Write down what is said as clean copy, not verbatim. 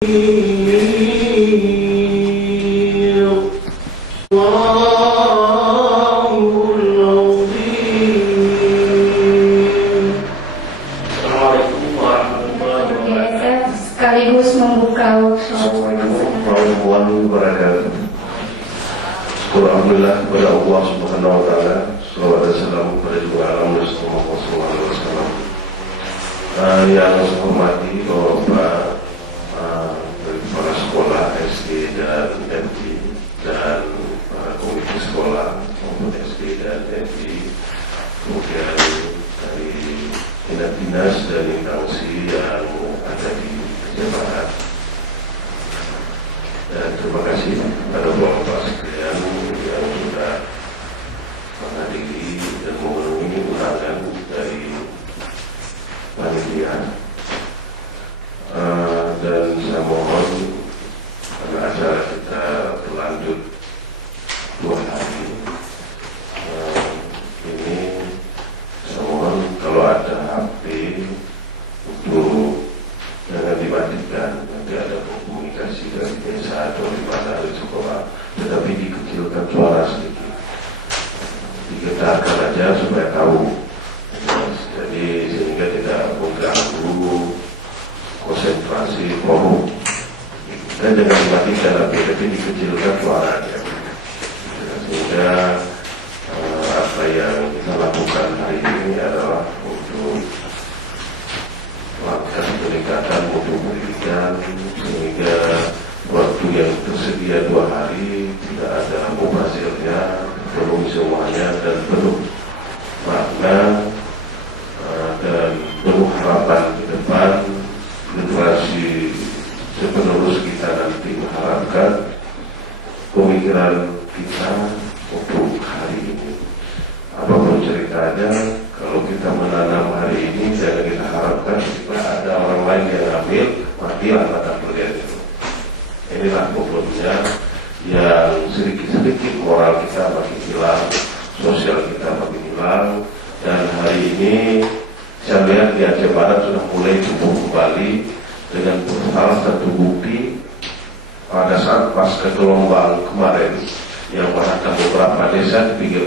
Sekaligus membuka Assalamualaikum warahmatullahi wabarakatuh. Alhamdulillah kepada Allah Subhanahu wa taala, salawat dan salam kepada dua alam Rasulullah sallallahu alaihi wasallam. Yang saya hormati Bapak dari kepala sekolah SD dan MT dan para komite sekolah maupun SD dan MT, kemudian dari dinas dan instansi yang ada di Jawa. Dan terima kasih kepada Bapak sekalian yang sudah menghadiri dan memenuhi undangan dari panitia. Dan saya mohon karena acara kita berlanjut 2 hari ini, saya mohon kalau ada HP untuk jangan dimatikan. Nanti ada komunikasi dari desa atau di mana di sekolah, tetapi dikecilkan suara sedikit, digetarkan aja supaya tahu. Jadi sehingga tidak mengganggu konsentrasi forum. Dan jangan dimatikan tapi dikecilkan suaranya, sehingga apa yang kita lakukan hari ini adalah untuk melakukan peningkatan mutu pendidikan, sehingga waktu yang tersedia 2 hari tidak ada mubazirnya, penuh semuanya dan penuh makna dan penuh harapan ke depan. Generasi penerus kita nanti mengharapkan pemikiran kita untuk hari ini. Apapun ceritanya, kalau kita menanam hari ini, jangan kita harapkan kita ada orang lain yang ambil, matilah mata kuliah itu. Inilah problemnya, yang sedikit-sedikit moral kita makin hilang, sosial kita makin hilang. Dan hari ini saya lihat di Aceh Barat sudah mulai tumbuh kembali dengan salah satu bukti pada saat pasca gelombang kemarin yang merahkan beberapa desa di pinggir